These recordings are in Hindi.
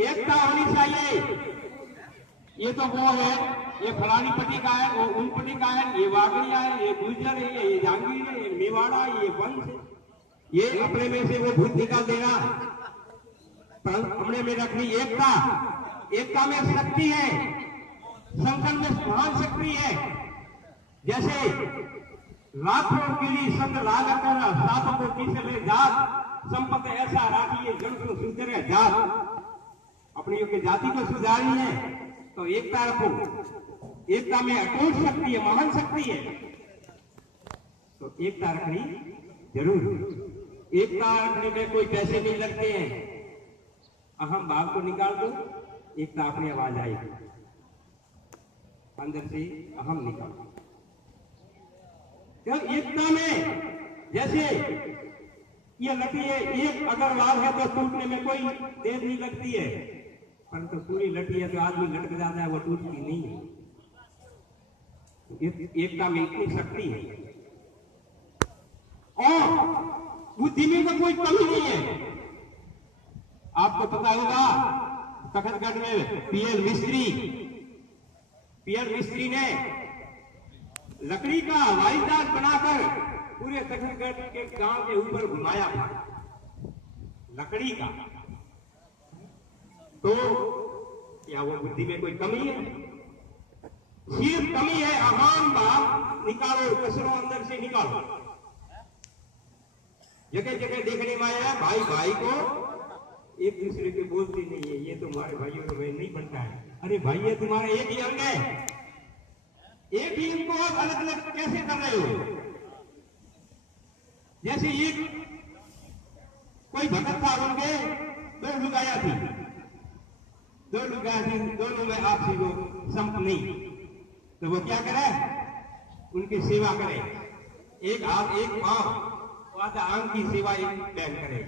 एकता होनी चाहिए। ये तो वो है, ये फलानी पट्टी का है, वो उन पट्टी का है, ये वागड़िया है, ये गुर्जर है, ये जहांगीर है, ये मेवाड़ा है, ये वंश है। ये अपने में से वो भूत निकाल देना, अपने में रखनी एकता। एकता में शक्ति है, संगठन में महान शक्ति है। जैसे लाखों कीड़ी संग लागत सात को किसले जात संपत ऐसा राखिए जन को सुधरे जात। अपनी की जाति को सुधारनी है तो एकता रखो। एकता में अटूट शक्ति है, महान शक्ति है, तो एकता रखनी जरूर। एकता रखने में कोई पैसे नहीं लगते हैं। अहम भाव को निकाल दो, एकता अपनी आवाज आएगी, अंदर से अहम निकालो। तो एकता में जैसे ये लकड़ी है, एक अगर वाल है तो टूटने में कोई देर नहीं लगती है, परंतु तो पूरी लकड़ी है तो आदमी लटक जाता है, वो टूटती नहीं है। एकता में इतनी शक्ति है। और बुद्धि में तो कोई कमी नहीं है। आपको पता होगा तखतगढ़ में पीएल मिस्त्री ने लकड़ी का हवाई जहाज बनाकर पूरे तखतगढ़ के गांव के ऊपर घुमाया था, लकड़ी का। तो क्या वो बुद्धि में कोई कमी है? सिर्फ कमी है अहम भाव निकालो, कचरो अंदर से निकालो। जगह जगह देखने में आया भाई भाई को एक दूसरे के बोलते नहीं है, ये तुम्हारे भाइयों को नहीं बनता है। अरे भाई ये तुम्हारा एक ही अंग है, एक ही इनको अलग अलग कैसे कर रहे हो? जैसे एक कोई भगत था, उनके दो लुगाया थी, दोनों में आपसी वो संप नहीं, तो वो क्या करे? उनकी सेवा करे। एक हाथ एक पांव आधा अंग की सेवा एक बैंक करे,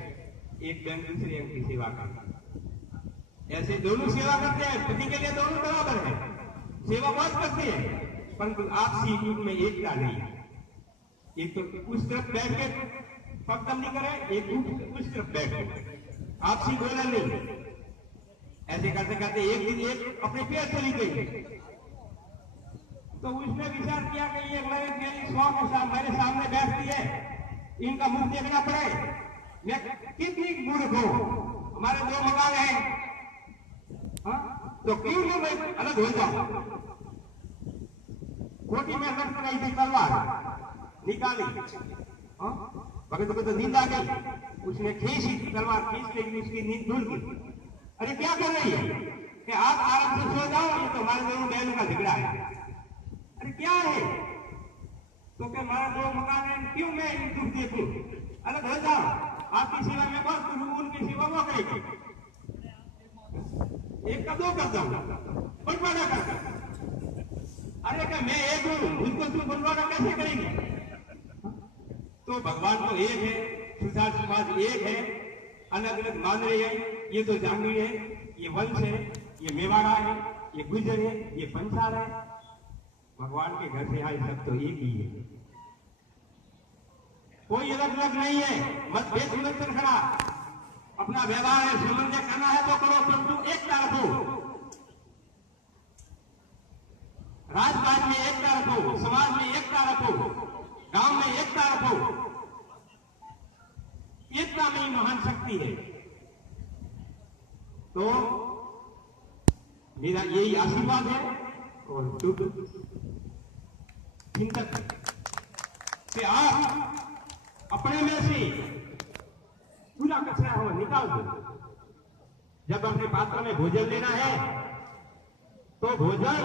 एक बैंक दूसरे अंग की सेवा करे। ऐसे दोनों सेवा करते हैं, पति के लिए दोनों बराबर है, सेवा बहुत करते हैं, परंतु आपसी रूप में एकता नहीं है। एक तो उस तरफ बैठ के पकड़म नहीं करे, एक उस तरफ बैठ के आपसी बोला नहीं। ऐसे करते करते एक दिन एक अपने पैर चली गई, तो उसने विचार किया कि ये मेरी स्वाम के साथ मेरे सामने बैठती है, इनका मुंह देखना पड़े, मैं कितनी मूर्ख हूं, हमारे दो मकान हैं, तो क्यों नहीं मैं अलग हो जाऊं? कोटी में लट रही थी तलवार, निकाली, भगत को तो नींद आ गई, उसने खींची तलवार, खींच लेकिन उसकी नींद धुल गई। अरे क्या कर रही है कि आप आराम से सो जाओ, ये तो हमारे दोनों बहनों का झगड़ा है। अरे क्या है? तो क्या हमारा दो मकान है, क्यों मैं इन दुख देखूं? अलग हो जाओ, आपकी सेवा में बस करूं, उनकी सेवा वो करेगी। एक का दो कर दो, बंटवारा कर। अरे क्या मैं एक हूं, उनको तू बंटवारा कैसे करेंगे? तो भगवान तो एक है, सुधार समाज एक है, अलग अलग मान रहे हैं। ये तो जहांगीर है, ये वंश है, ये मेवाड़ा है, ये गुर्जर है, ये पंसार है। भगवान के घर से आए सब तो एक ही है, कोई अलग अलग नहीं है। मतभेद मत खड़ा, अपना व्यवहार है, समन्वय करना है तो करो, परंतु एकता रखो। राजकाज में एकता रखो, समाज में एकता रखो, गांव में एकता रखो। एकता में ही महान शक्ति है। तो मेरा यही आशीर्वाद है और शुभ चिंतक कि आप अपने में से पूरा कचरा हो निकाल दो। जब अपने पात्र में भोजन लेना है तो भोजन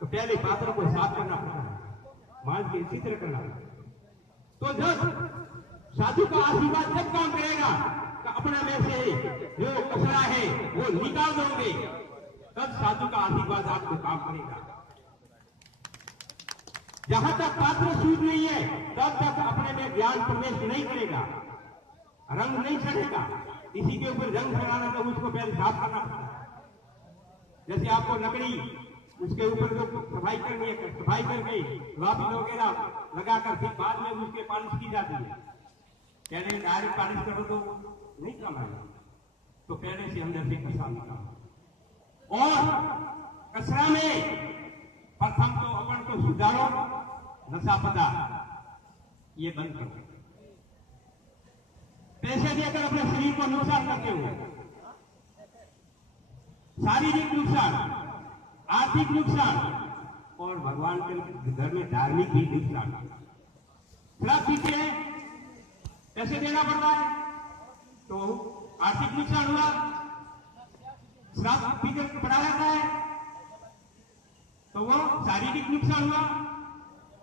तो पहले पात्र को साफ करना पड़ता है, मांस के चित्र करना। तो जब साधु का आशीर्वाद जब काम करेगा तो अपने में से जो कचरा है वो निकाल दोगे, तब साधु का आशीर्वाद आपको काम करेगा। जहां तक पात्र शुद्ध नहीं है तब तक अपने में ज्ञान प्रवेश नहीं करेगा, रंग नहीं चढ़ेगा। इसी के ऊपर रंग चढ़ाना तो उसको पहले साफ करना पड़ता है। जैसे आपको लकड़ी उसके ऊपर जो सफाई करनी है, सफाई करके वापिन वगैरह लगाकर फिर बाद में उसके पॉलिश की जाती है। कहने डायरेक्ट पॉलिश करो तो नहीं काम आएगा, तो पहले से अंदर से कचरा निकालो और कचरा में प्रथम तो अपन को सुधारो, नशा पदार्थ ये बंद करो। पैसे देकर अपने शरीर को नुकसान करते हुए, शारीरिक नुकसान, आर्थिक नुकसान और भगवान के घर में धार्मिक भी नुकसान। शराब पीते हैं, पैसे देना पड़ता है तो आर्थिक नुकसान हुआ, शराब पीकर पड़ा रहता है तो वो शारीरिक नुकसान हुआ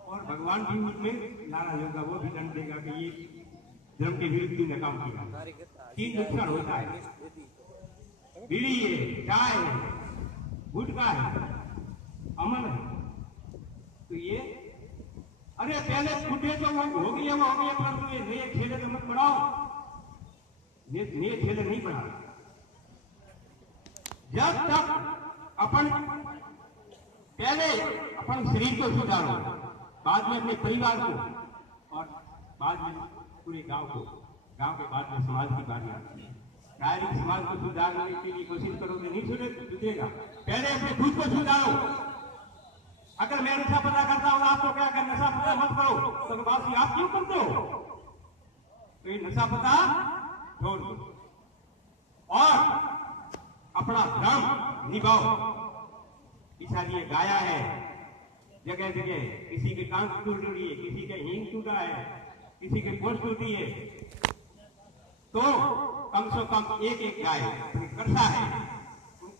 और भगवान भी उसमें नाराज होगा, वो भी दंड देगा कि ये धर्म के विरुद्ध भी काम किया। तीन नुकसान होता है, बीड़ी है, चाय है, गुटखा है, अमन है। तो ये अरे पहले बुढ़े तो हो गया वो हो गया, परंतु ये नए खेले तो मत बढ़ाओ, नए खेले नहीं बढ़ा। जब तक अपन पहले अपन शरीर को सुधारो, बाद में अपने परिवार को और बाद में पूरे गांव को, गांव के बाद में समाज की बात आती है। शारीरिक समाज को सुधारने के लिए कोशिश करोगे नहीं सुधरेगा, पहले अपने खुद को सुधारो। अगर मैं नशा पता करता हूं आपको क्या कर, नशा पता मत करो, तो बात आप क्यों करते हो? तो ये नशा पता छोड़ दो और अपना धर्म निभाओ। इसीलिए गाया है जगह जगह, किसी के कान टूट रही है, किसी के हींग टूटा है, किसी के पोस्ट टूटी है, तो कम से कम एक एक गाय करता है।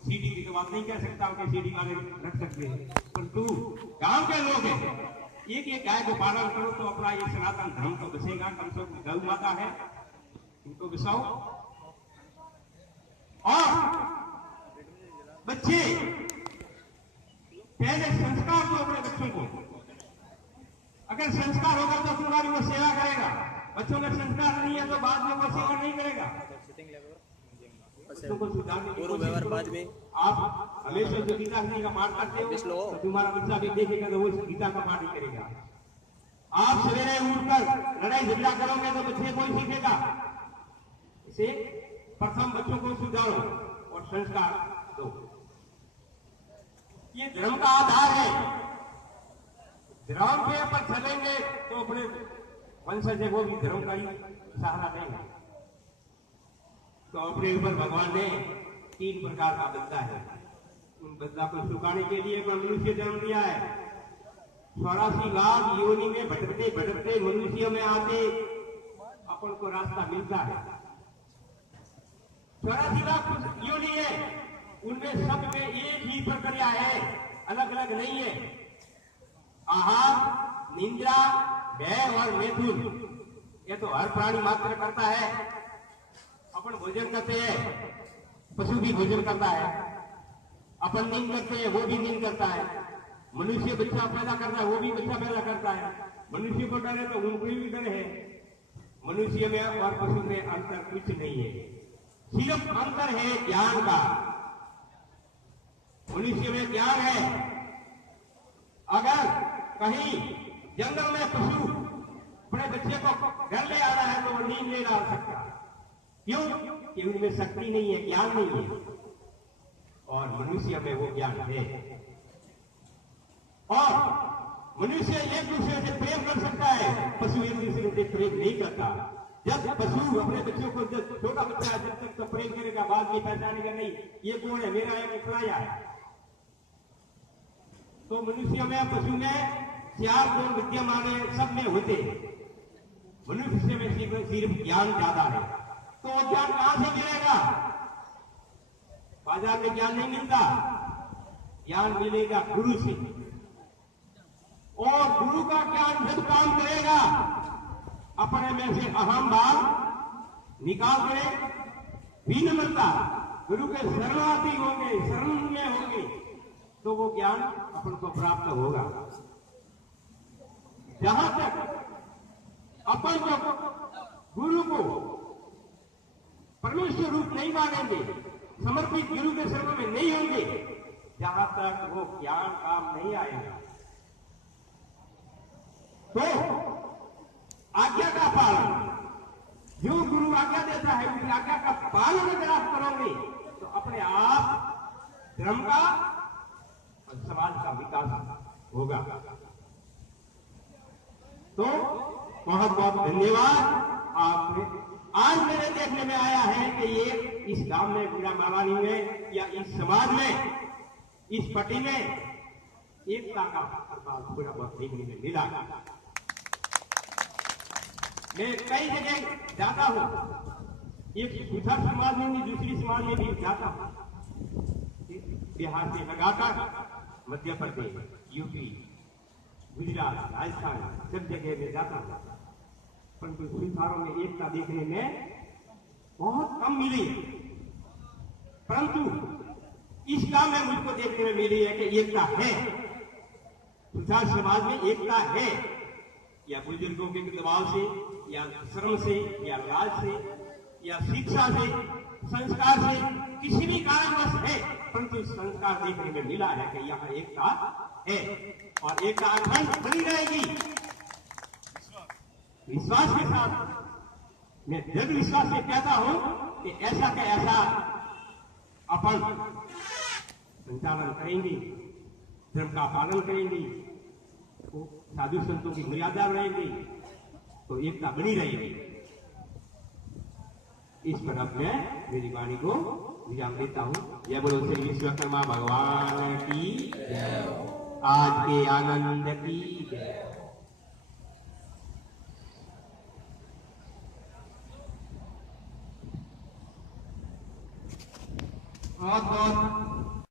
सीडी की तो बात नहीं कह सकता हूं कि सीडी वाले रख सकते हैं, परंतु गांव के लोग हैं, एक एक गाय को पालन करो तो अपना ये सनातन धर्म तो बचेगा। कम से कम गौ माता है, इनको बचाओ। और बच्चे पहले संस्कार दो अपने बच्चों को, अगर संस्कार होगा तो तुम्हारी वो सेवा करेगा, बच्चों में संस्कार नहीं है तो बाद में वो सेवा नहीं करेगा। बच्चों को सुधारने की कोशिश करो। आप हमेशा जो गीता का पाठ करते हो तो तुम्हारा बच्चा भी देखेगा तो वो गीता का पाठ ही करेगा। आप सवेरे उठकर लड़ाई झगड़ा करोगे तो बच्चे कोई सीखेगा। इसे प्रथम बच्चों को सुधारो और संस्कार दो, ये धर्म का आधार है। धर्म के ऊपर चलेंगे तो अपने वंशज वो भी धर्म का ही सहारा देंगे। तो अपने ऊपर भगवान ने 3 प्रकार का बदला है, उन बदला को चुकाने के लिए मनुष्य जन्म दिया है। 84 लाख योनि में भटकते भटकते मनुष्य में आते अपन को रास्ता मिलता है। 84 लाख योनि है, उनमें सब में एक ही प्रक्रिया है, अलग अलग नहीं है। आहार, निंद्रा, भय और मैथुन, ये तो हर प्राणी मात्र करता है। अपन भोजन करते हैं, पशु भी भोजन करता है। अपन नींद करते हैं, वो भी नींद करता है। मनुष्य बच्चा पैदा करता है, वो भी बच्चा पैदा करता है। मनुष्य को डर है तो उनको भी डर है। मनुष्य में और पशु में अंतर कुछ नहीं है, सिर्फ अंतर है ज्ञान का। मनुष्य में ज्ञान है। अगर कहीं जंगल में पशु अपने बच्चे को घर ले आ रहा है तो वो नींद नहीं ला सकता। क्यों? कि उनमें शक्ति नहीं है, ज्ञान नहीं है। और मनुष्य में वो ज्ञान है और मनुष्य एक दूसरे से प्रेम कर सकता है, पशु एक दूसरे से प्रेम नहीं करता। जब पशु अपने बच्चों को, जब छोटा बच्चा है जब तक तो प्रेम करेगा, बाद में पहचानेगा नहीं ये कौन है, मेरा है इकलाया है। तो मनुष्य में पशु में 4 गुण विद्यमान है, सब में होते हैं। मनुष्य में सिर्फ ज्ञान ज्यादा है। तो ज्ञान कहां से मिलेगा? बाजार में ज्ञान नहीं मिलता, ज्ञान मिलेगा गुरु से। और गुरु का ज्ञान जब काम करेगा, अपने में से अहम भाव निकाल करे, विनम्रता, गुरु के शरणार्थी होंगे, शरण में होंगे, तो वो ज्ञान अपन को प्राप्त होगा। जहां तक अपन को गुरु को परमेश्वर रूप नहीं मानेंगे, समर्पित गुरु के शरण में नहीं होंगे, जहां तक वो ज्ञान काम नहीं आएगा। तो आज्ञा का पालन, जो गुरु आज्ञा देता है उस आज्ञा का पालन अगर आप करोगे तो अपने आप धर्म का और समाज का विकास होगा। तो बहुत बहुत धन्यवाद। आपने आज मेरे देखने में आया है कि ये इस गांव में पूरा मावानी में या इस समाज में इस पट्टी में एकता का प्रभाव थोड़ा बहुत देखने में मिला। मैं कई जगह जाता हूँ, एक दूसरा समाज में भी दूसरी समाज में भी जाता हूँ, बिहार से लगाकर मध्य प्रदेश, यूपी, गुजरात, राजस्थान सब जगह में जाता हूँ, परंतु संसारों में एकता देखने में बहुत कम मिली है। परंतु इस गांव में मुझको देखने में मिली है कि एकता है, सुधार समाज में एकता है। या बुजुर्गों के दबाव से या श्रम से या राज से या शिक्षा से संस्कार से किसी भी कारणवश है, परंतु संस्कार देखने में मिला है कि यहाँ एकता है और एकता अखंड बनी रहेगी। विश्वास के साथ मैं दृढ़ विश्वास से कहता हूं कि ऐसा का ऐसा अपन संचालन करेंगे, धर्म का पालन करेंगे, तो साधु संतों की मर्यादा रहेंगे, तो एकता बनी रहेगी। इस पर अब मैं मेरी वाणी को विराम देता हूँ। जय बोलो श्री विश्वकर्मा भगवान की जय, आज के आनंद की जय। बहुत बहुत